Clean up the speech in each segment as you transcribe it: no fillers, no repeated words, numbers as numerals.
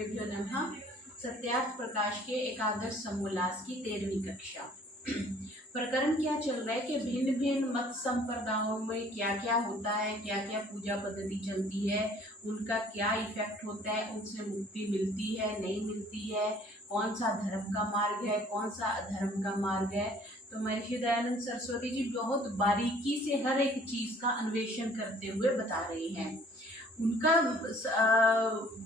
भ्यो नमः। सत्यार्थ प्रकाश के एकादश समोल्लास की 13वीं कक्षा। प्रकरण क्या चल रहा है कि भिन्न भिन्न मत संप्रदायों में क्या क्या होता है, क्या क्या पूजा पद्धति चलती है, उनका क्या इफेक्ट होता है, उनसे मुक्ति मिलती है नहीं मिलती है, कौन सा धर्म का मार्ग है, कौन सा अधर्म का मार्ग है। तो महर्षि दयानंद सरस्वती जी बहुत बारीकी से हर एक चीज का अन्वेषण करते हुए बता रहे हैं। उनका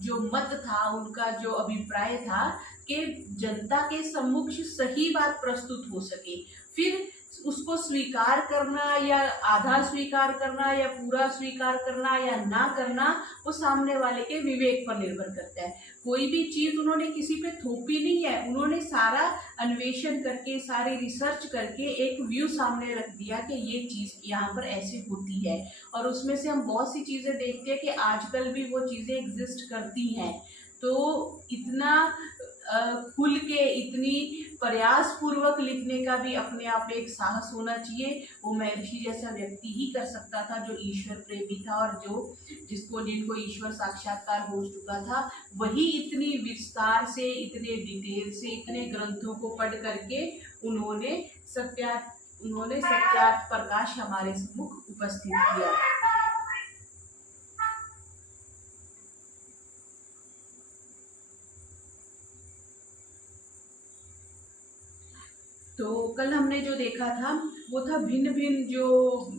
जो मत था, उनका जो अभिप्राय था कि जनता के सम्मुख सही बात प्रस्तुत हो सके, फिर उसको स्वीकार करना या आधा स्वीकार करना या पूरा स्वीकार करना या ना करना वो सामने वाले के विवेक पर निर्भर करता है। कोई भी चीज उन्होंने किसी पे थोपी नहीं है, उन्होंने सारा अन्वेषण करके सारी रिसर्च करके एक व्यू सामने रख दिया कि ये चीज यहाँ पर ऐसे होती है। और उसमें से हम बहुत सी चीजें देखते हैं कि आजकल भी वो चीजें एग्जिस्ट करती हैं। तो इतना खुल के इतनी प्रयास पूर्वक लिखने का भी अपने आप में एक साहस होना चाहिए। वो महर्षि जैसा व्यक्ति ही कर सकता था जो ईश्वर प्रेमी था और जिनको ईश्वर साक्षात्कार हो चुका था। वही इतनी विस्तार से, इतने डिटेल से, इतने ग्रंथों को पढ़ करके उन्होंने सत्यार्थ प्रकाश हमारे सम्मुख उपस्थित किया। तो कल हमने जो देखा था वो था भिन्न भिन्न जो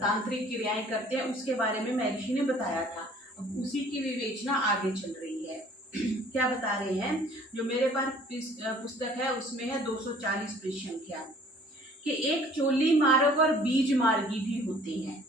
तांत्रिक क्रियाएं करते हैं उसके बारे में महर्षि ने बताया था। अब उसी की विवेचना आगे चल रही है। क्या बता रहे हैं, जो मेरे पास पुस्तक है उसमें है 240 पृष्ठ संख्या कि एक चोली मार्ग और बीज मार्गी भी होते हैं।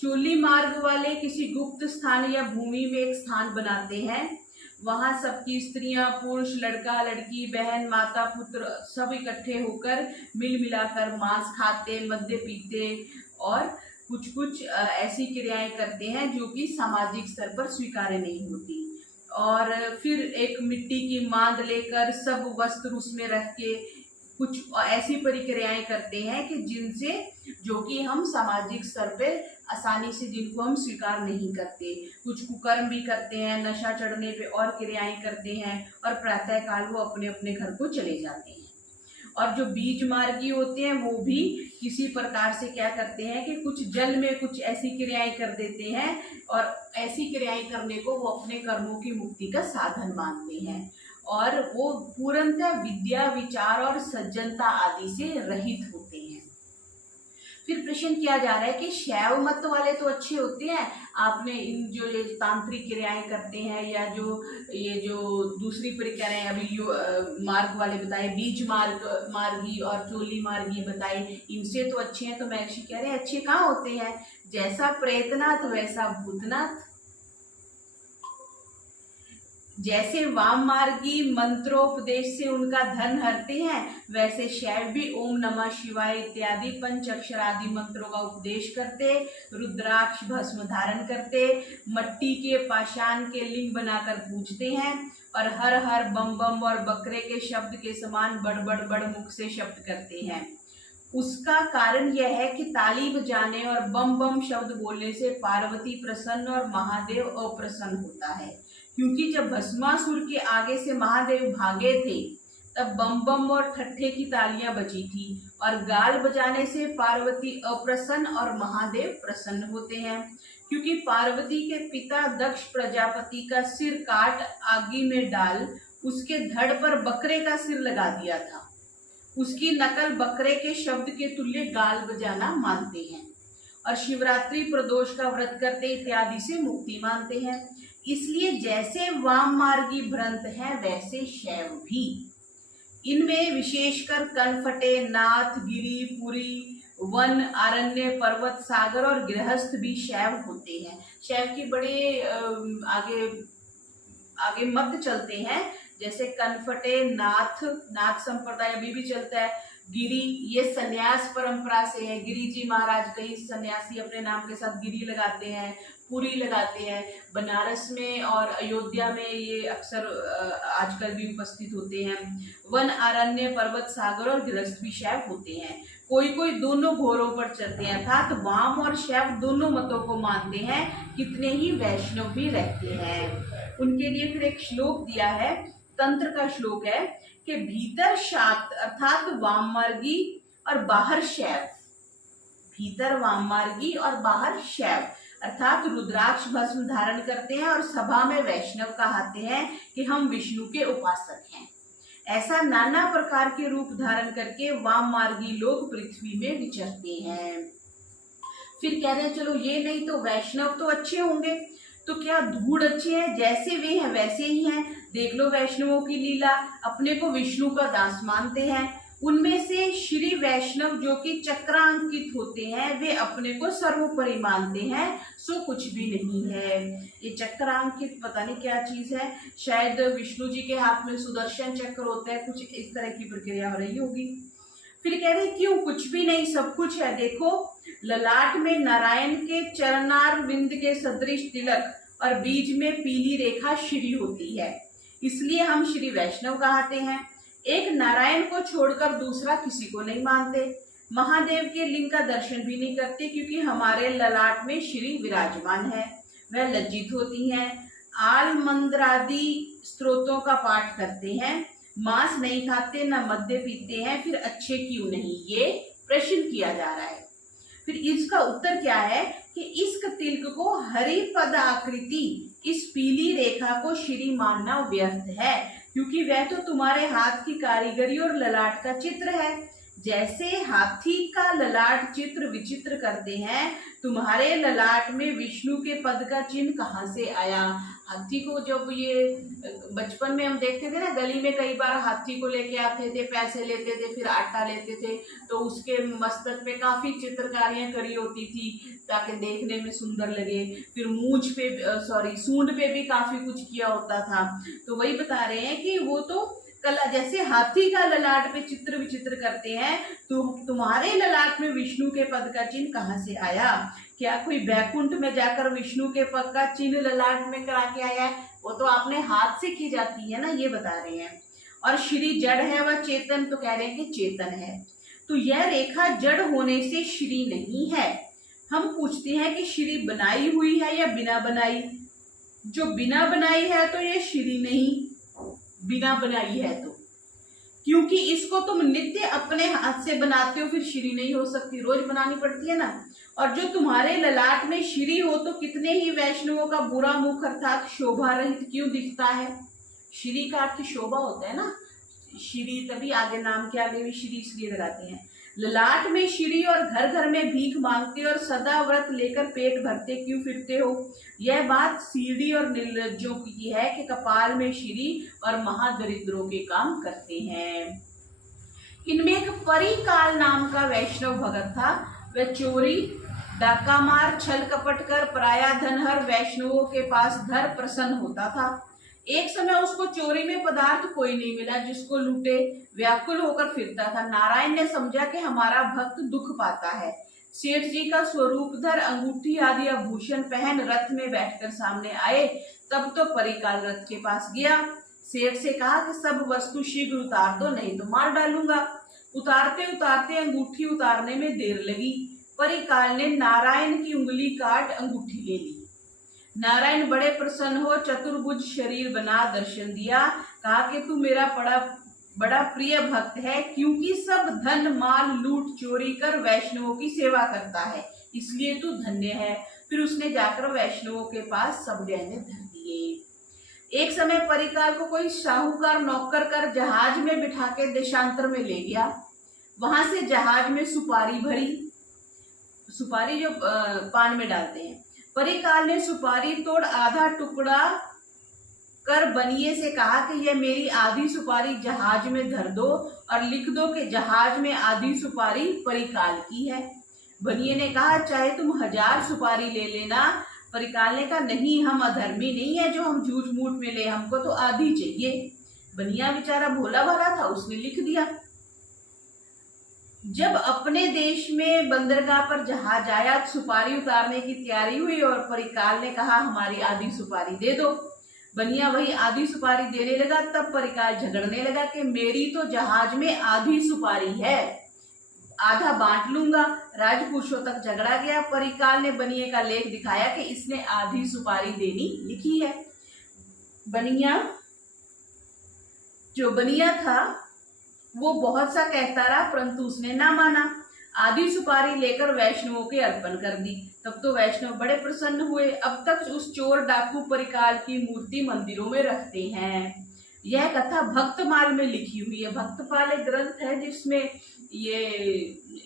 चोली मार्ग वाले किसी गुप्त स्थान या भूमि में एक स्थान बनाते हैं, वहां सबकी स्त्रियां, पुरुष, लड़का, लड़की, बहन, माता, पुत्र सब इकट्ठे होकर मिल मिलाकर मांस खाते, मद्य पीते और कुछ कुछ ऐसी क्रियाएं करते हैं जो कि सामाजिक स्तर पर स्वीकार्य नहीं होती। और फिर एक मिट्टी की मांद लेकर सब वस्त्र उसमें रख के कुछ ऐसी प्रक्रियाएं करते हैं कि जिनसे जो कि हम सामाजिक स्तर पे आसानी से जिनको हम स्वीकार नहीं करते। कुछ कुकर्म भी करते हैं, नशा चढ़ने पे और क्रियाएं करते हैं और प्रातः काल वो अपने अपने घर को चले जाते हैं। और जो बीज मार्गी होते हैं वो भी किसी प्रकार से क्या करते हैं कि कुछ जल में कुछ ऐसी क्रियाएं कर देते हैं और ऐसी क्रियाएं करने को वो अपने कर्मों की मुक्ति का साधन मानते हैं और वो पूर्णतः विद्या, विचार और सज्जनता आदि से रहित होते हैं। फिर प्रश्न किया जा रहा है कि शैव मत वाले तो अच्छे होते हैं, आपने इन जो ये तांत्रिक क्रियाएं करते हैं या ये जो दूसरी प्रक्रियाएं अभी मार्ग वाले बताए, बीज मार्गी और चोली मार्गी बताए, इनसे तो अच्छे हैं। तो महर्षि कह रहे हैं अच्छे कहाँ होते हैं, जैसा प्रयत्नाथ वैसा भूतनाथ। जैसे वाम मार्गी मंत्रोपदेश से उनका धन हरते हैं, वैसे शैव भी ओम नमः शिवाय इत्यादि पंच अक्षर आदि मंत्रों का उपदेश करते, रुद्राक्ष भस्म धारण करते, मट्टी के पाषाण के लिंग बनाकर पूजते हैं और हर हर बम बम और बकरे के शब्द के समान बड़ बड़ बड़ मुख से शब्द करते हैं। उसका कारण यह है कि ताली बजाने और बम बम शब्द बोलने से पार्वती प्रसन्न और महादेव अप्रसन्न होता है। क्योंकि जब भस्मासुर के आगे से महादेव भागे थे तब बम बम और ठट्ठे की तालियां बजी थी और गाल बजाने से पार्वती अप्रसन्न और महादेव प्रसन्न होते हैं। क्योंकि पार्वती के पिता दक्ष प्रजापति का सिर काट आगी में डाल उसके धड़ पर बकरे का सिर लगा दिया था, उसकी नकल बकरे के शब्द के तुल्य गाल बजाना मानते हैं और शिवरात्रि प्रदोष का व्रत करते इत्यादि से मुक्ति मानते हैं। इसलिए जैसे वाम मार्गी भ्रंत है वैसे शैव भी। इनमें विशेषकर कनफटे, नाथ, गिरी, पुरी, वन, अरण्य, पर्वत, सागर और गृहस्थ भी शैव होते हैं। शैव की बड़े आगे मत चलते हैं, जैसे कनफटे, नाथ संप्रदाय अभी भी चलता है। गिरी ये सन्यास परंपरा से है, गिरी जी महाराज कई सन्यासी अपने नाम के साथ गिरी लगाते हैं, पुरी लगाते हैं। बनारस में और अयोध्या में ये अक्सर आजकल भी उपस्थित होते हैं। वन, अरण्य, पर्वत, सागर और गृहस्थ भी शैव होते हैं। कोई कोई दोनों घोरों पर चलते हैं, अर्थात वाम और शैव दोनों मतों को मानते हैं। कितने ही वैष्णव भी रहते हैं। उनके लिए फिर एक श्लोक दिया है, तंत्र का श्लोक है कि भीतर शाक्त अर्थात वाममार्गी और बाहर शैव, भीतर वाममार्गी और बाहर शैव अर्थात रुद्राक्ष भस्म धारण करते हैं और सभा में वैष्णव कहते हैं कि हम विष्णु के उपासक हैं। ऐसा नाना प्रकार के रूप धारण करके वाममार्गी लोग पृथ्वी में विचरते हैं। फिर कह रहे हैं चलो ये नहीं तो वैष्णव तो अच्छे होंगे, तो क्या धूड़ अच्छे हैं? जैसे वे हैं वैसे ही हैं। देख लो वैष्णवों की लीला, अपने को विष्णु का दास मानते हैं। उनमें से श्री वैष्णव जो कि चक्रांकित होते हैं वे अपने को सर्वोपरि मानते हैं, सो कुछ भी नहीं है। ये चक्रांकित पता नहीं क्या चीज है, शायद विष्णु जी के हाथ में सुदर्शन चक्र होता है, कुछ इस तरह की प्रक्रिया हो रही होगी। फिर कह रहे क्यों कुछ भी नहीं, सब कुछ है। देखो ललाट में नारायण के चरणारविंद के सदृश तिलक और बीच में पीली रेखा श्री होती है, इसलिए हम श्री वैष्णव कहते हैं। एक नारायण को छोड़कर दूसरा किसी को नहीं मानते। महादेव के लिंग का दर्शन भी नहीं करते क्योंकि हमारे ललाट में श्री विराजमान है। वह लज्जित होती हैं, आल मंत्रादि स्त्रोतों का पाठ करते हैं, मांस नहीं खाते, न मद्य पीते हैं, फिर अच्छे क्यों नहीं, ये प्रश्न किया जा रहा है। फिर इसका उत्तर क्या है कि इस तिलक को हरि पद आकृति, इस पीली रेखा को श्री मानना व्यर्थ है क्योंकि वह तो तुम्हारे हाथ की कारीगरी और ललाट का चित्र है। जैसे हाथी का ललाट चित्र विचित्र करते हैं, तुम्हारे ललाट में विष्णु के पद का चिन्ह कहाँ से आया? हाथी को जब ये बचपन में हम देखते थे ना, गली में कई बार हाथी को लेके आते थे, पैसे लेते थे, फिर आटा लेते थे, तो उसके मस्तक पे काफी चित्रकारियां करी होती थी ताकि देखने में सुंदर लगे। फिर मूंछ पे सूंड पे भी काफी कुछ किया होता था। तो वही बता रहे हैं कि वो तो कला, जैसे हाथी का ललाट पे चित्र विचित्र करते हैं, तो तुम्हारे ललाट में विष्णु के पद का चिन्ह कहाँ से आया? क्या कोई बैकुंठ में जाकर विष्णु के पद का चिन्ह ललाट में करा के आया है? वो तो आपने हाथ से की जाती है ना, ये बता रहे हैं। और श्री जड़ है वह चेतन, तो कह रहे हैं कि चेतन है। तो यह रेखा जड़ होने से श्री नहीं है। हम पूछते हैं कि श्री बनाई हुई है या बिना बनाई? जो बिना बनाई है तो ये श्री नहीं, बिना बनाई है तो, क्योंकि इसको तुम नित्य अपने हाथ से बनाते हो, फिर श्री नहीं हो सकती, रोज बनानी पड़ती है ना। और जो तुम्हारे ललाट में श्री हो तो कितने ही वैष्णवों का बुरा मुख अर्थात शोभा रहित क्यों दिखता है? श्री का अर्थ शोभा होता है ना, श्री, तभी आगे नाम के आगे भी श्री श्री लगाते हैं। ललाट में श्री और घर घर में भीख मांगते और सदा व्रत लेकर पेट भरते क्यों फिरते हो? यह बात सीढ़ी और निर्लज्जों की है कि कपाल में श्री और महादरिद्रों के काम करते हैं। इनमें एक परिकाल नाम का वैष्णव भगत था। वह चोरी डाका मार छल कपट कर पराया धनहर वैष्णवों के पास धर प्रसन्न होता था। एक समय उसको चोरी में पदार्थ कोई नहीं मिला जिसको लूटे, व्याकुल होकर फिरता था। नारायण ने समझा कि हमारा भक्त दुख पाता है। सेठ जी का स्वरूपधर अंगूठी आदि आभूषण पहन रथ में बैठकर सामने आए, तब तो परिकाल रथ के पास गया। सेठ से कहा कि सब वस्तु शीघ्र उतार दो, नहीं तो मार डालूंगा। उतारते उतारते अंगूठी उतारने में देर लगी। परिकाल ने नारायण की उंगली काट अंगूठी ले ली। नारायण बड़े प्रसन्न हो चतुर्भुज शरीर बना दर्शन दिया। कहा कि तू मेरा बड़ा प्रिय भक्त है, क्योंकि सब धन माल लूट चोरी कर वैष्णवों की सेवा करता है, इसलिए तू धन्य है। फिर उसने जाकर वैष्णवों के पास सब गहने धर दिए। एक समय परिकाल को कोई साहूकार नौकर कर जहाज में बिठा के देशांतर में ले गया। वहां से जहाज में सुपारी भरी, सुपारी जो पान में डालते हैं। परिकाल ने सुपारी तोड़ आधा टुकड़ा कर बनिए से कहा कि यह मेरी आधी सुपारी जहाज में धर दो और लिख दो कि जहाज में आधी सुपारी परिकाल की है। बनिए ने कहा चाहे तुम 1000 सुपारी ले लेना। परिकाल ने कहा नहीं, हम अधर्मी नहीं है जो हम झूठ मूठ में ले, हमको तो आधी चाहिए। बनिया बेचारा भोला भाला था, उसने लिख दिया। जब अपने देश में बंदरगाह पर जहाज आया, सुपारी उतारने की तैयारी हुई और परिकाल ने कहा हमारी आधी सुपारी दे दो। बनिया वही आधी सुपारी देने लगा, तब परिकाल झगड़ने लगा कि मेरी तो जहाज में आधी सुपारी है, आधा बांट लूंगा। राजपुरुषों तक झगड़ा गया। परिकाल ने बनिए का लेख दिखाया कि इसने आधी सुपारी देनी लिखी है। बनिया, जो बनिया था वो बहुत सा कहता रहा, परंतु उसने ना माना। आधी सुपारी लेकर वैष्णवों के अर्पण कर दी। तब तो वैष्णव बड़े प्रसन्न हुए। अब तक उस चोर डाकू परिकाल की मूर्ति मंदिरों में रखते हैं। यह कथा भक्तमाल में लिखी हुई है। भक्तपाल एक ग्रंथ है जिसमें ये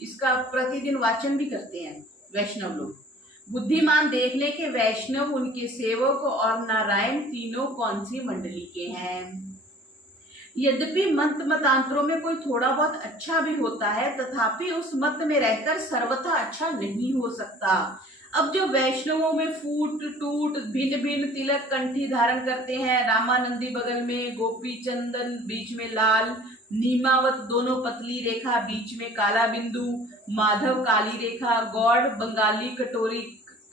इसका प्रतिदिन वाचन भी करते हैं वैष्णव लोग। बुद्धिमान देख ले कि वैष्णव, उनके सेवक और नारायण तीनों कौन सी मंडली के हैं। यद्यपि मंत्र मतांतरों में कोई थोड़ा बहुत अच्छा भी होता है, तथापि उस मत में रहकर सर्वथा अच्छा नहीं हो सकता। अब जो वैष्णवों में फूट टूट भिन्न भिन्न तिलक कंठी धारण करते हैं, रामानंदी बगल में, गोपी चंदन बीच में लाल, नीमावत दोनों पतली रेखा बीच में काला बिंदु, माधव काली रेखा, गौड़ बंगाली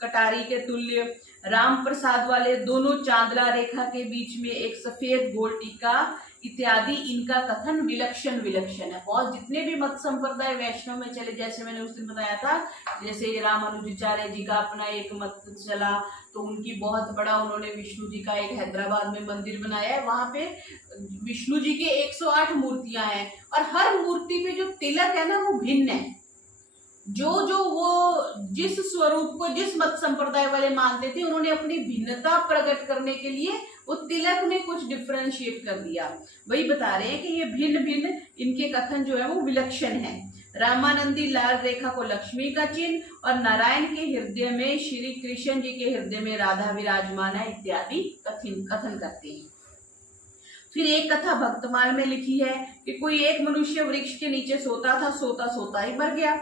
कटारी के तुल्य, राम प्रसाद वाले दोनों चांदला रेखा के बीच में एक सफेद गोल टीका इत्यादि, इनका कथन विलक्षण विलक्षण है। बहुत जितने भी मत संप्रदाय वैष्णव में चले, जैसे मैंने उस दिन बताया था, जैसे रामानुजाचार्य जी का अपना एक मत चला, तो उनकी बहुत बड़ा, उन्होंने विष्णु जी का एक हैदराबाद में मंदिर बनाया है। वहां पे विष्णु जी के 108 मूर्तियां हैं और हर मूर्ति पे जो तिलक है ना वो भिन्न है। जो वो जिस स्वरूप को जिस मत संप्रदाय वाले मानते थे, उन्होंने अपनी भिन्नता प्रकट करने के लिए वो तिलक में कुछ डिफरेंशिएट कर दिया। वही बता रहे हैं कि ये भिन्न भिन्न इनके कथन जो है वो विलक्षण है। रामानंदी लाल रेखा को लक्ष्मी का चिन्ह और नारायण के हृदय में श्री कृष्ण जी के हृदय में राधा विराजमान है इत्यादि कथन करते हैं। फिर एक कथा भक्तमाल में लिखी है कि कोई एक मनुष्य वृक्ष के नीचे सोता था, सोता सोता ही मर गया।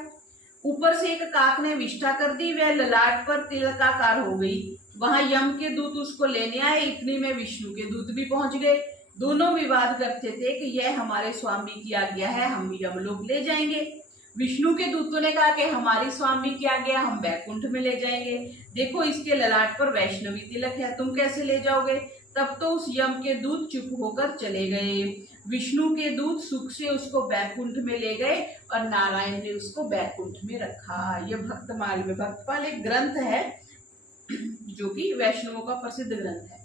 ऊपर से एक काक ने विष्ठा कर दी, वह ललाट पर तिलकाकार हो गई। वहां यम के दूत उसको लेने आए, इतनी में विष्णु के दूत भी पहुंच गए। दोनों विवाद करते थे कि यह हमारे स्वामी की आज्ञा है, हम यमलोक ले जाएंगे। विष्णु के दूतों ने कहा कि हमारी स्वामी की आज्ञा, हम बैकुंठ में ले जाएंगे। देखो इसके ललाट पर वैष्णवी तिलक है, तुम कैसे ले जाओगे। तब तो उस यम के दूत चुप होकर चले गए। विष्णु के दूत सुख से उसको बैकुंठ में ले गए और नारायण ने उसको बैकुंठ में रखा। यह भक्तमाल में, भक्तपाल एक ग्रंथ है जो कि वैष्णवों का प्रसिद्ध ग्रंथ है।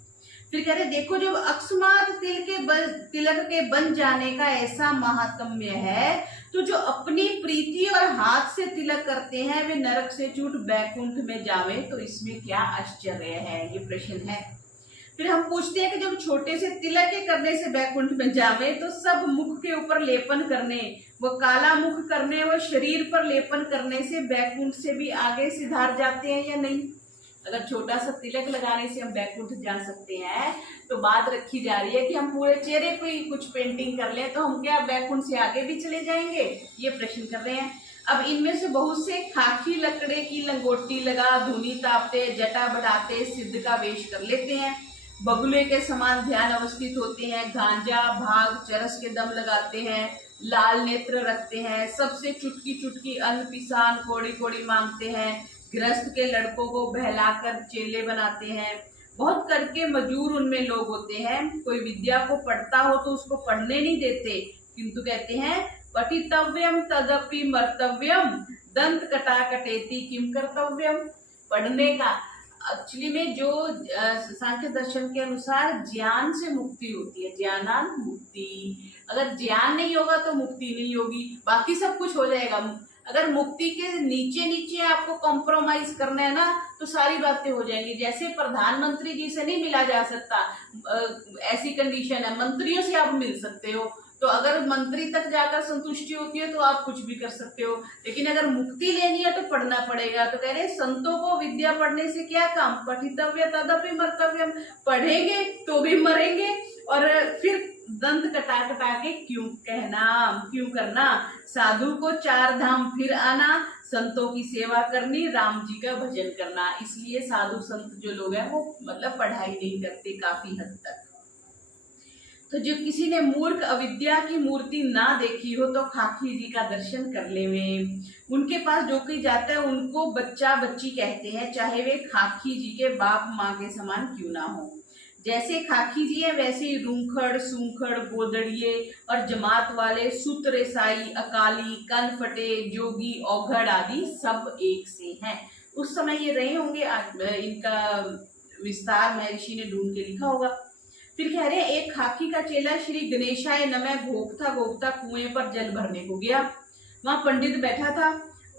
फिर कह रहे देखो, जब अकस्मात तिलक के बन जाने का ऐसा महात्म्य है, तो जो अपनी प्रीति और हाथ से तिलक करते हैं वे नरक से छूट बैकुंठ में जावे, तो इसमें क्या आश्चर्य है, ये प्रश्न है। फिर हम पूछते हैं कि जब छोटे से तिलक के करने से बैकुंठ में जावे, तो सब मुख के ऊपर लेपन करने, वो काला मुख करने, वो शरीर पर लेपन करने से बैकुंठ से भी आगे सिधार जाते हैं या नहीं। अगर छोटा सा तिलक लगाने से हम बैकुंठ जा सकते हैं, तो बात रखी जा रही है कि हम पूरे चेहरे पे ही कुछ पेंटिंग कर लें तो हम क्या बैकुंठ से आगे भी चले जाएंगे, ये प्रश्न कर रहे हैं। अब इनमें से बहुत से खाकी लकड़े की लंगोटी लगा धुनी तापते, जटा बढ़ाते, सिद्ध का वेश कर लेते हैं, बगुले के समान ध्यान अवस्थित होते हैं, गांजा भाग चरस के दम लगाते हैं, लाल नेत्र रखते हैं, सबसे चुटकी चुटकी अन्न पिसान कोड़ी कोड़ी मांगते हैं, गृहस्थ के लड़कों को बहलाकर चेले बनाते हैं। बहुत करके मजूर उनमें लोग होते हैं, कोई विद्या को पढ़ता हो तो उसको पढ़ने नहीं देते, किंतु कहते हैं पठितव्यम तदपि मर्तव्यम, दंत कटा कटेति किम कर्तव्यम। पढ़ने का एक्चुअली में जो सांख्य दर्शन के अनुसार ज्ञान से मुक्ति होती है, ज्ञानान मुक्ति। अगर ज्ञान नहीं होगा तो मुक्ति नहीं होगी, बाकी सब कुछ हो जाएगा। अगर मुक्ति के नीचे नीचे आपको कॉम्प्रोमाइज करना है ना, तो सारी बातें हो जाएंगी। जैसे प्रधानमंत्री जी से नहीं मिला जा सकता, ऐसी कंडीशन है, मंत्रियों से आप मिल सकते हो। तो अगर मंत्री तक जाकर संतुष्टि होती है तो आप कुछ भी कर सकते हो, लेकिन अगर मुक्ति लेनी है तो पढ़ना पड़ेगा। तो कह रहे संतों को विद्या पढ़ने से क्या काम, पठितव्य तदपि मर्तव्यम, पढ़ेंगे तो भी मरेंगे। और फिर दंत कटा कटा के क्यों कहना, क्यों करना, साधु को 4 धाम फिर आना, संतों की सेवा करनी, राम जी का भजन करना। इसलिए साधु संत जो लोग हैं वो मतलब पढ़ाई नहीं करते काफी हद तक। तो जो किसी ने मूर्ख अविद्या की मूर्ति ना देखी हो तो खाकी जी का दर्शन कर ले में। उनके पास जो कोई जाता है उनको बच्चा बच्ची कहते हैं, चाहे वे खाकी जी के बाप माँ के समान क्यों ना हो। जैसे खाकी जी है वैसे ही रूंखड़ सूंखड़ गोदड़िए और जमात वाले सूत रेसाई अकाली कनफटे जोगी औघड़ आदि सब एक से हैं। उस समय ये रहे होंगे, इनका विस्तार महर्षि ने ढूंढ के लिखा होगा। फिर कह रहे हैं एक खाकी का चेला श्री गणेशाय नमः घोकता घोकता कुएं पर जल भरने को गया। वहां पंडित बैठा था,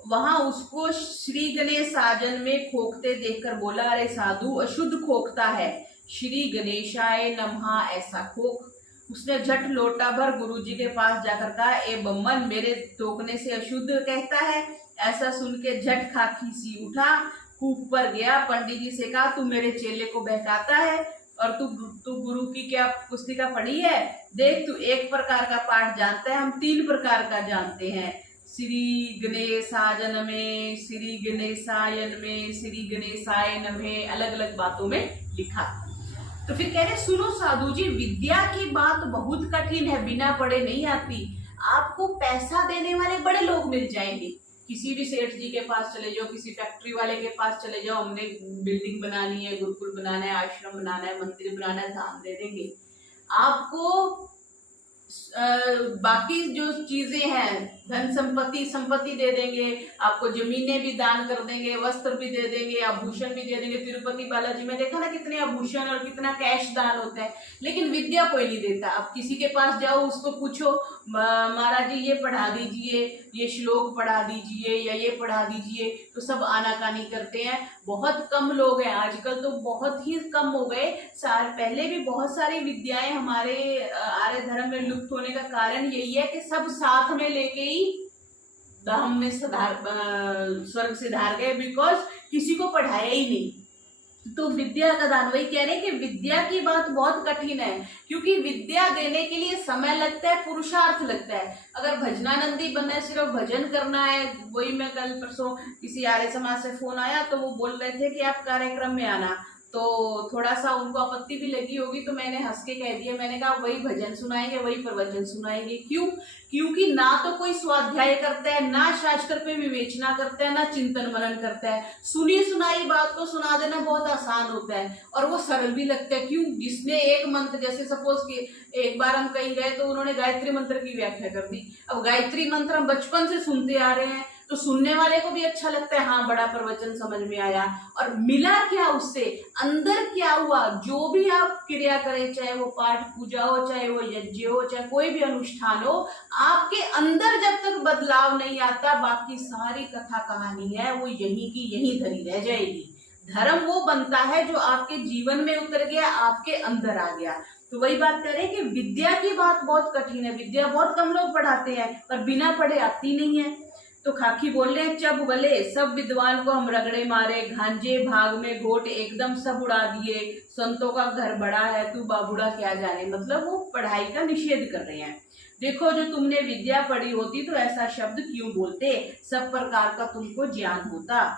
वहां उसको श्री गणेश साजन में खोखते देखकर बोला, अरे साधु अशुद्ध खोखता है, श्री गणेशाय नमः ऐसा खोख। उसने झट लोटा भर गुरुजी के पास जाकर कहा, ए बम्मन मेरे टोकने से अशुद्ध कहता है। ऐसा सुन के झट खाकी सी उठा, कूप पर गया, पंडित जी से कहा, तू मेरे चेले को बहकाता है और तू गुरु की क्या पुस्तिका पढ़ी है? देख तू एक प्रकार का पाठ जानता है, हम 3 प्रकार का जानते हैं। श्री गणेशाजन में, श्री गणेशायन में, श्री गणेशाय नमः, अलग अलग बातों में लिखा। तो फिर कह रहे सुनो साधु जी, विद्या की बात बहुत कठिन है, बिना पढ़े नहीं आती। आपको पैसा देने वाले बड़े लोग मिल जाएंगे, किसी भी सेठ जी के पास चले जाओ, किसी फैक्ट्री वाले के पास चले जाओ, हमने बिल्डिंग बनानी है, गुरुकुल बनाना है, आश्रम बनाना है, मंदिर बनाना है, दान दे देंगे आपको। बाकी जो चीजें हैं, धन संपत्ति दे देंगे आपको, जमीनें भी दान कर देंगे, वस्त्र भी दे देंगे, आभूषण भी दे देंगे। तिरुपति बालाजी में देखा ना कितने आभूषण और कितना कैश दान होता है, लेकिन विद्या कोई नहीं देता। अब किसी के पास जाओ, उसको पूछो, महाराज जी ये पढ़ा दीजिए, ये श्लोक पढ़ा दीजिए या ये पढ़ा दीजिए, तो सब आनाकानी करते हैं। बहुत कम लोग हैं आजकल, तो बहुत ही कम हो गए। पहले भी बहुत सारी विद्याएं हमारे आर्य धर्म में लुप्त होने का कारण यही है कि सब साथ में लेके ही हम में स्वर्ग सिधार गए, बिकॉज किसी को पढ़ाया ही नहीं। तो विद्या का दान, वही कह रहे हैं कि विद्या की बात बहुत कठिन है, क्योंकि विद्या देने के लिए समय लगता है, पुरुषार्थ लगता है। अगर भजनानंदी बनना है, सिर्फ भजन करना है, वही मैं कल परसों किसी आर्य समाज से फोन आया तो वो बोल रहे थे कि आप कार्यक्रम में आना, तो थोड़ा सा उनको आपत्ति भी लगी होगी, तो मैंने हंस के कह दिया, मैंने कहा वही भजन सुनाएंगे, वही प्रवचन सुनाएंगे। क्यों? क्योंकि ना तो कोई स्वाध्याय करता है, ना शास्त्र पे विवेचना करता है, ना चिंतन मनन करता है। सुनी सुनाई बात को सुना देना बहुत आसान होता है और वो सरल भी लगता है। क्यों? जिसने एक मंत्र, जैसे सपोज कि एक बार हम कहीं गए तो उन्होंने गायत्री मंत्र की व्याख्या कर दी। अब गायत्री मंत्र हम बचपन से सुनते आ रहे हैं, तो सुनने वाले को भी अच्छा लगता है, हाँ बड़ा प्रवचन समझ में आया। और मिला क्या उससे, अंदर क्या हुआ? जो भी आप क्रिया करें, चाहे वो पाठ पूजा हो, चाहे वो यज्ञ हो, चाहे कोई भी अनुष्ठान हो, आपके अंदर जब तक बदलाव नहीं आता, बाकी सारी कथा कहानी है वो यहीं की यहीं धरी रह जाएगी। धर्म वो बनता है जो आपके जीवन में उतर गया, आपके अंदर आ गया। तो वही बात करें कि विद्या की बात बहुत कठिन है, विद्या बहुत कम लोग पढ़ाते हैं, पर बिना पढ़े आती नहीं है। तो खाकी बोल रहे हैं, चब बले सब विद्वान को हम रगड़े मारे, घांजे भाग में घोट एकदम सब उड़ा दिए, संतों का घर बड़ा है तू बाबूड़ा क्या जाने। मतलब वो पढ़ाई का निषेध कर रहे हैं। देखो जो तुमने विद्या पढ़ी होती तो ऐसा शब्द क्यों बोलते, सब प्रकार का तुमको ज्ञान होता।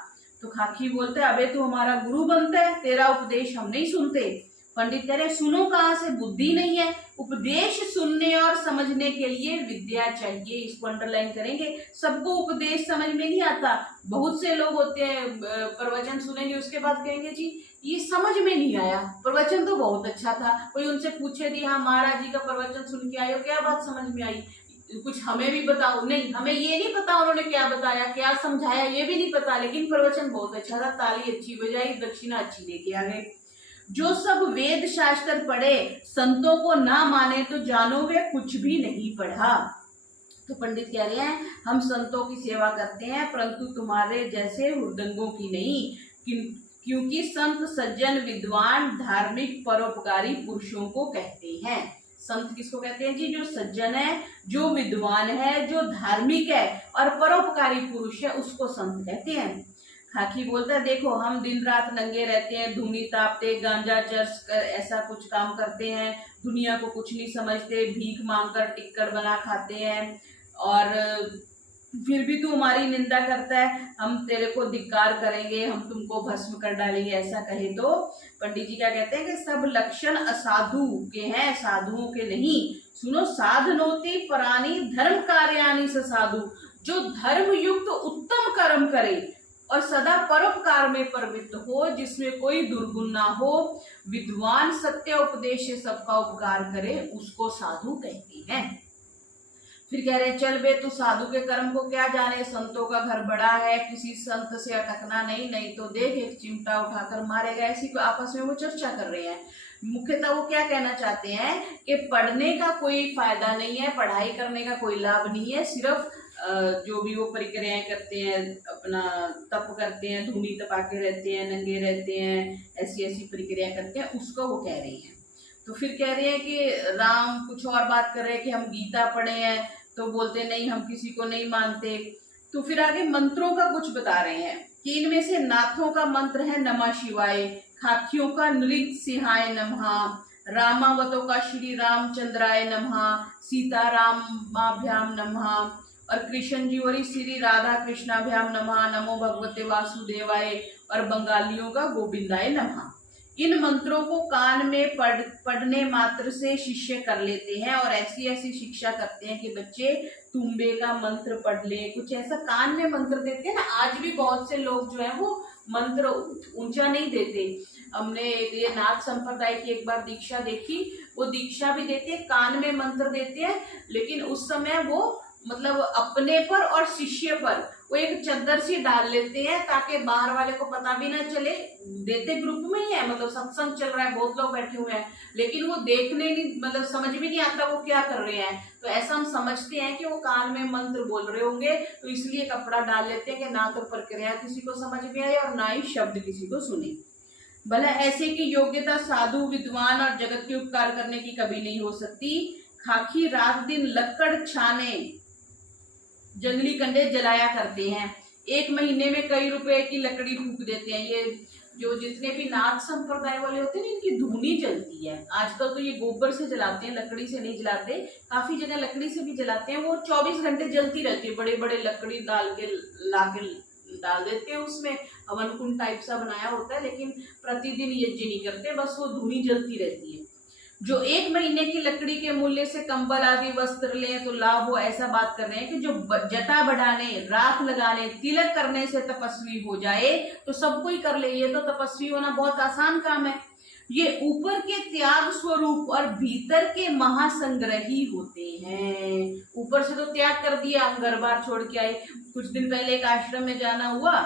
तो खाकी बोलते, अबे तू हमारा गुरु बनता है, तेरा उपदेश हम नहीं सुनते। पंडित कह रहे, सुनो कहाँ से, बुद्धि नहीं है। उपदेश सुनने और समझने के लिए विद्या चाहिए, इसको अंडरलाइन करेंगे। सबको उपदेश समझ में नहीं आता। बहुत से लोग होते हैं प्रवचन सुनेंगे, उसके बाद कहेंगे जी ये समझ में नहीं आया, प्रवचन तो बहुत अच्छा था। कोई उनसे पूछे दी, हाँ महाराज जी का प्रवचन सुन के आए हो, क्या बात समझ में आई, कुछ हमें भी बताओ। नहीं, हमें ये नहीं पता उन्होंने क्या बताया, क्या समझाया, ये भी नहीं पता, लेकिन प्रवचन बहुत अच्छा था, ताली अच्छी बजाई, दक्षिणा अच्छी लेके आ गए। जो सब वेद शास्त्र पढ़े, संतों को ना माने तो जानो वे कुछ भी नहीं पढ़ा। तो पंडित कह रहे हैं, हम संतों की सेवा करते हैं, परंतु तुम्हारे जैसे हुड़दंगों की नहीं, क्योंकि संत सज्जन विद्वान धार्मिक परोपकारी पुरुषों को कहते हैं। संत किसको कहते हैं जी? जो सज्जन है, जो विद्वान है, जो धार्मिक है और परोपकारी पुरुष है, उसको संत कहते हैं। खाकी बोलता है, देखो हम दिन रात नंगे रहते हैं, धूनी तापते, गांजा चर्च ऐसा कुछ काम करते हैं, दुनिया को कुछ नहीं समझते, भीख मांगकर टिक्कर बना खाते हैं, और फिर भी तू हमारी निंदा करता है, हम तेरे को धिक्कार करेंगे, हम तुमको भस्म कर डालेंगे, ऐसा कहे तो पंडित जी क्या कहते हैं कि सब लक्षण असाधु के हैं, साधुओं के नहीं। सुनो, साधनोति परानी धर्म कार्यानि स साधु, जो धर्म युक्त उत्तम कर्म करे और सदा परोपकार में प्रवृत्त हो, जिसमें कोई दुर्गुण ना हो, विद्वान सत्य उपदेश से सबका उपकार करे, उसको साधु कहते हैं। फिर कह रहे हैं चल बे तू साधु के कर्म को क्या जाने, संतों का घर बड़ा है, किसी संत से अटकना नहीं, नहीं तो देख एक चिमटा उठाकर मारेगा। ऐसी आपस में वो चर्चा कर रहे हैं। मुख्यतः वो क्या कहना चाहते हैं कि पढ़ने का कोई फायदा नहीं है, पढ़ाई करने का कोई लाभ नहीं है, सिर्फ जो भी वो प्रक्रियाएं करते हैं, अपना तप करते हैं, धूनी तपा के रहते हैं, नंगे रहते हैं, ऐसी ऐसी प्रक्रिया करते हैं, उसको वो कह रही हैं। तो फिर कह रहे हैं कि राम कुछ और बात कर रहे हैं कि हम गीता पढ़े हैं, तो बोलते नहीं हम किसी को नहीं मानते। तो फिर आगे मंत्रों का कुछ बता रहे हैं कि इनमें से नाथों का मंत्र है नमः शिवाय, खाकियों का नृत सिंहाय नमः, रामावतों का श्री रामचंद्राय नमः, सीतारामाभ्याम नमः, और कृष्ण जी और श्री राधा कृष्णाभ्याम नमः, नमो भगवते वासुदेवाय, और बंगालियों का गोविंदाय नमः। इन मंत्रों को कान में पढ़ने मात्र से शिष्य कर लेते हैं और ऐसी ऐसी शिक्षा करते हैं कि बच्चे तुम्बे का मंत्र पढ़ ले, कुछ ऐसा कान में मंत्र देते हैं ना। आज भी बहुत से लोग जो है वो मंत्र ऊंचा नहीं देते। हमने ये नाथ संप्रदाय की एक बार दीक्षा देखी, वो दीक्षा भी देते हैं, कान में मंत्र देते हैं, लेकिन उस समय वो मतलब अपने पर और शिष्य पर वो एक चद्दर सी डाल लेते हैं ताकि बाहर वाले को पता भी ना चले। देते ग्रुप में ही है, मतलब सत्संग चल रहा है, बहुत लोग बैठे हुए हैं, लेकिन वो देखने नहीं, मतलब समझ भी नहीं आता वो क्या कर रहे हैं। तो ऐसा हम समझते हैं कि वो कान में मंत्र बोल रहे होंगे, तो इसलिए कपड़ा डाल लेते हैं कि ना तो प्रक्रिया किसी को समझ में आए और ना ही शब्द किसी को सुने। भला ऐसे की योग्यता साधु विद्वान और जगत के उपकार करने की कभी नहीं हो सकती। खाकी रात दिन लक्कड़ छाने जंगली कंडे जलाया करते हैं, एक महीने में कई रुपए की लकड़ी फूक देते हैं। ये जो जितने भी नाथ संप्रदाय वाले होते हैं इनकी धूनी जलती है। आजकल तो ये गोबर से जलाते हैं, लकड़ी से नहीं जलाते, काफी जगह लकड़ी से भी जलाते हैं। वो 24 घंटे जलती रहती है, बड़े बड़े लकड़ी डाल के लाके डाल देते हैं, उसमें हवन कुंड टाइप सा बनाया होता है, लेकिन प्रतिदिन यज्ञ नहीं करते, बस वो धूनी जलती रहती है। जो एक महीने की लकड़ी के मूल्य से कंबल आदि वस्त्र लें तो लाभ हो, ऐसा बात कर रहे हैं कि जो जटा बढ़ाने, राख लगाने, तिलक करने से तपस्वी हो जाए तो सब कोई कर ले। ये तो तपस्वी होना बहुत आसान काम है। ये ऊपर के त्याग स्वरूप और भीतर के महासंग्रही होते हैं। ऊपर से तो त्याग कर दिया, हम घर बार छोड़ के आए। कुछ दिन पहले एक आश्रम में जाना हुआ,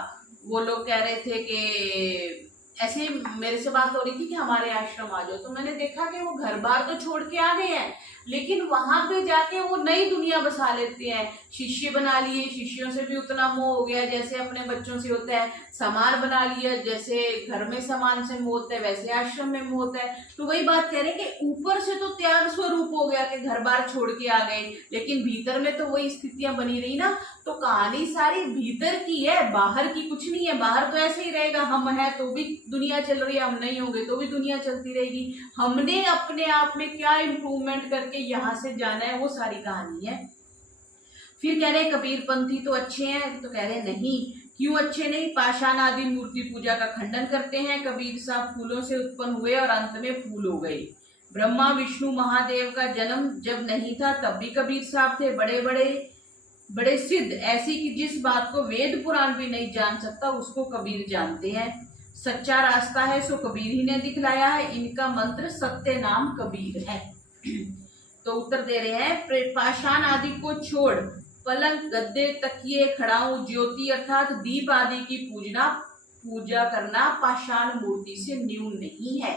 वो लोग कह रहे थे कि ऐसे मेरे से बात हो रही थी कि हमारे आश्रम आ जाओ, तो मैंने देखा कि वो घर बार तो छोड़ के आ गए हैं, लेकिन वहां पे जाके वो नई दुनिया बसा लेते हैं। शिष्य बना लिए, शिष्यों से भी उतना मोह हो गया जैसे अपने बच्चों से होता है। सामान बना लिया, जैसे घर में सामान से मोह होता है वैसे आश्रम में मोह होता है। तो वही बात कह रहे हैं कि ऊपर से तो त्याग स्वरूप हो गया कि घर बार छोड़ के आ गए, लेकिन भीतर में तो वही स्थितियां बनी रही ना। तो कहानी सारी भीतर की है, बाहर की कुछ नहीं है। बाहर तो ऐसे ही रहेगा, हम है तो भी दुनिया चल रही है, हम नहीं होंगे तो भी दुनिया चलती रहेगी। हमने अपने आप में क्या इम्प्रूवमेंट करके यहाँ से जाना है, वो सारी कहानी है। फिर कह रहे कबीर पंथी तो अच्छे हैं, तो कह रहे नहीं, क्यों अच्छे नहीं? पाषाण आदि मूर्ति पूजा का खंडन करते हैं। कबीर साहब फूलों से उत्पन्न हुए और अंत में फूल हो गए। ब्रह्मा विष्णु महादेव का जन्म जब नहीं था तब भी कबीर साहब थे, बड़े सिद्ध, ऐसी कि जिस बात को वेद पुराण भी नहीं जान सकता उसको कबीर जानते हैं। सच्चा रास्ता है सो कबीर ही ने दिखलाया है, इनका मंत्र सत्य नाम कबीर है। तो उत्तर दे रहे हैं, पाषाण आदि को छोड़ पलंग गद्दे तकिए खड़ाऊ ज्योति अर्थात दीप आदि की पूजा करना पाषाण मूर्ति से न्यून नहीं है,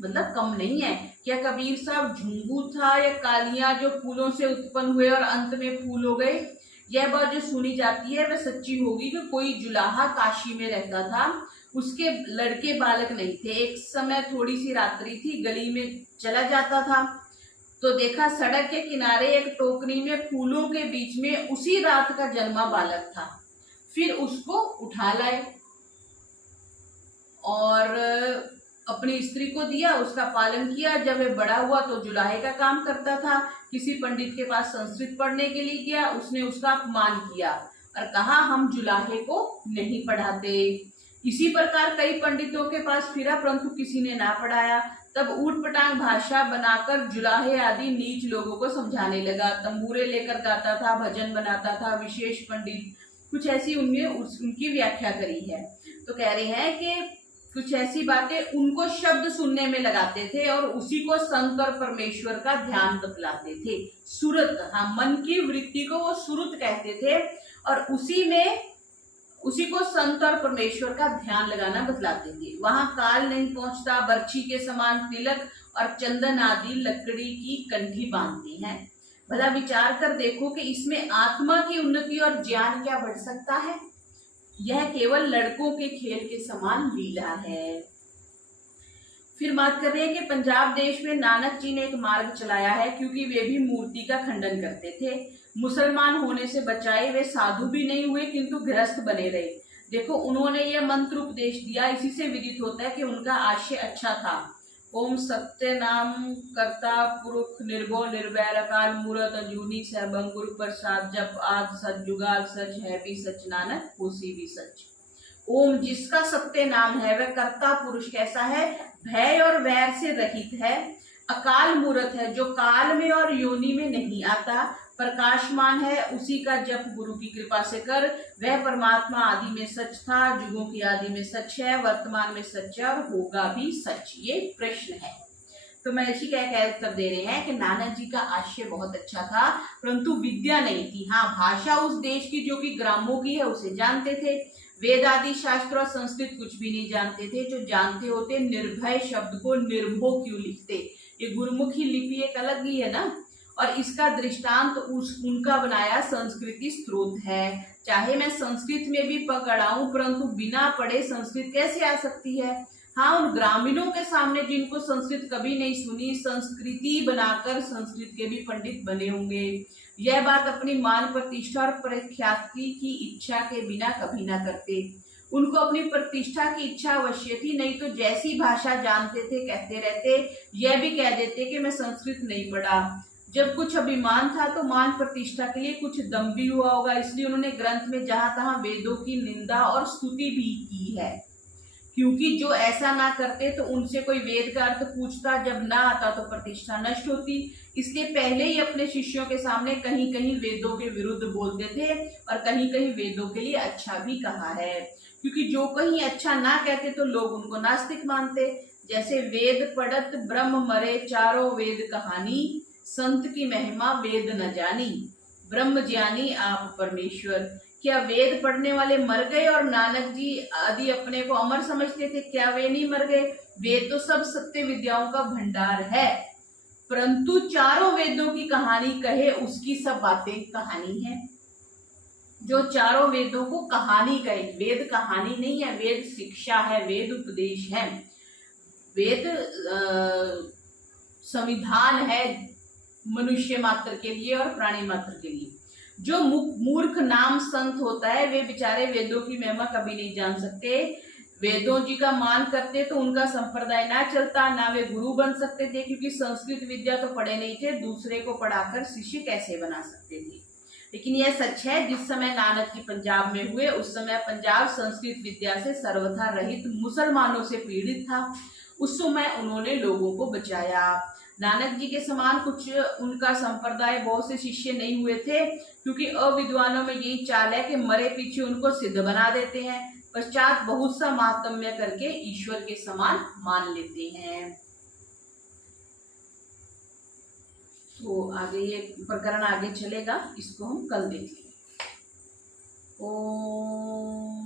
मतलब कम नहीं है। क्या कबीर साहब झुंगू था या कालियां जो फूलों से उत्पन्न हुए और अंत में फूल हो गए? यह बात जो सुनी जाती है वह सच्ची होगी कि कोई जुलाहा काशी में रहता था, उसके लड़के बालक नहीं थे। एक समय थोड़ी सी रात्रि थी, गली में चला जाता था तो देखा सड़क के किनारे एक टोकरी में फूलों के बीच में उसी रात का जन्मा बालक था। फिर उसको उठा लाए और अपनी स्त्री को दिया, उसका पालन किया। जब वह बड़ा हुआ तो जुलाहे का काम करता था। किसी पंडित के पास संस्कृत पढ़ने के लिए गया, उसने उसका अपमान किया और कहा हम जुलाहे को नहीं पढ़ाते। इसी प्रकार कई पंडितों के पास फिरा परंतु किसी ने ना पढ़ाया। तब ऊटपटांग भाषा बनाकर जुलाहे आदि नीच लोगों को समझाने लगा। तंबूरे लेकर गाता था, भजन बनाता था। विशेष पंडित कुछ ऐसी उनकी व्याख्या करी है। तो कह रहे हैं कि कुछ ऐसी बातें उनको शब्द सुनने में लगाते थे और उसी को शंकर परमेश्वर का ध्यान बतलाते थे। सुरत, हाँ, मन की वृत्ति को वो सुरत कहते थे और उसी को संत और परमेश्वर का ध्यान लगाना बतलाते थे। वहां काल नहीं पहुंचता, बर्छी के समान तिलक और चंदन आदि लकड़ी की कंठी बांधती हैं। भला विचार कर देखो कि इसमें आत्मा की उन्नति और ज्ञान क्या बढ़ सकता है। यह केवल लड़कों के खेल के समान लीला है। फिर बात कर रहे हैं कि पंजाब देश में नानक जी ने एक मार्ग चलाया है, क्योंकि वे भी मूर्ति का खंडन करते थे। मुसलमान होने से बचाए, वे साधु भी नहीं हुए किंतु गृहस्थ बने रहे। देखो, उन्होंने यह मंत्र उपदेश दिया, इसी से विदित होता है कि उनका आशय अच्छा था। ओम सत्य नाम कर्ता पुरुष निर्भो निर्वैर अकाल मूरत अजूनी सहबं गुरु प्रसाद जप आद सच जुगाल सच है भी सच नानक होसी भी सच। ओम, जिसका सत्य नाम है, वह कर्ता पुरुष कैसा है? भय और वैर से रहित है। अकाल मूरत है, जो काल में और योनि में नहीं आता। प्रकाशमान है, उसी का जप गुरु की कृपा से कर। वह परमात्मा आदि में सच था, युगों की आदि में सच है, वर्तमान में सच है और होगा भी सच। ये प्रश्न है। तो महर्षि क्या उत्तर दे रहे हैं कि नानक जी का आशय बहुत अच्छा था, परंतु विद्या नहीं थी। हाँ, भाषा उस देश की जो कि ग्रामों की है उसे जानते थे। वेद आदि शास्त्र और संस्कृत कुछ भी नहीं जानते थे। जो जानते होते निर्भय शब्द को निर्भो क्यों लिखते। ये गुरुमुखी लिपि एक अलग ही है ना, और इसका दृष्टांत उनका बनाया संस्कृति स्रोत है। चाहे मैं संस्कृत में भी पकड़ाऊं, परंतु बिना पढ़े संस्कृत कैसे आ सकती है। हाँ, उन ग्रामीणों के सामने जिनको संस्कृत कभी नहीं सुनी, संस्कृति बनाकर संस्कृत के भी पंडित बने होंगे। यह बात अपनी मान प्रतिष्ठा और प्रख्याति की इच्छा के बिना कभी ना करते। उनको अपनी प्रतिष्ठा की इच्छा अवश्य थी, नहीं तो जैसी भाषा जानते थे कहते रहते। यह भी कह देते कि मैं संस्कृत नहीं पढ़ा। जब कुछ अभिमान था तो मान प्रतिष्ठा के लिए कुछ दम भी हुआ होगा, इसलिए उन्होंने ग्रंथ में जहां तहां वेदों की निंदा और स्तुति भी की है। क्योंकि जो ऐसा ना करते तो उनसे कोई वेद का अर्थ पूछता, जब ना आता तो प्रतिष्ठा नष्ट होती। इसलिए पहले ही अपने शिष्यों के सामने कहीं कहीं वेदों के विरुद्ध बोलते थे और कहीं कहीं वेदों के लिए अच्छा भी कहा है। क्योंकि जो कहीं अच्छा ना कहते तो लोग उनको नास्तिक मानते। जैसे वेद पढ़त ब्रह्म मरे चारों वेद कहानी, संत की महिमा वेद न जानी, ब्रह्म ज्ञानी आप परमेश्वर। क्या वेद पढ़ने वाले मर गए और नानक जी आदि अपने को अमर समझते थे? क्या वे नहीं मर गए? वेद तो सब सत्य विद्याओं का भंडार है, परंतु चारों वेदों की कहानी कहे उसकी सब बातें कहानी है। जो चारों वेदों को कहानी कहे, वेद कहानी नहीं है, वेद शिक्षा है, वेद उपदेश है, वेद संविधान है मनुष्य मात्र के लिए और प्राणी मात्र के लिए। जो मूर्ख नाम संत होता है, वे बेचारे वेदों की महिमा कभी नहीं जान सकते। वेदों जी का मान करते तो उनका संप्रदाय ना चलता, ना वे गुरु बन सकते थे, क्योंकि संस्कृत विद्या तो पढ़े नहीं थे, दूसरे को पढ़ाकर शिष्य कैसे बना सकते थे। लेकिन यह सच है, जिस समय नानक जी पंजाब में हुए उस समय पंजाब संस्कृत विद्या से सर्वथा रहित मुसलमानों से पीड़ित था। उस समय उन्होंने लोगों को बचाया। नानक जी के समान कुछ उनका संप्रदाय बहुत से शिष्य नहीं हुए थे, क्योंकि अविद्वानों में यही चाल है कि मरे पीछे उनको सिद्ध बना देते हैं, पश्चात बहुत सा महात्म्य करके ईश्वर के समान मान लेते हैं। तो आगे ये प्रकरण आगे चलेगा, इसको हम कल देखेंगे। ओम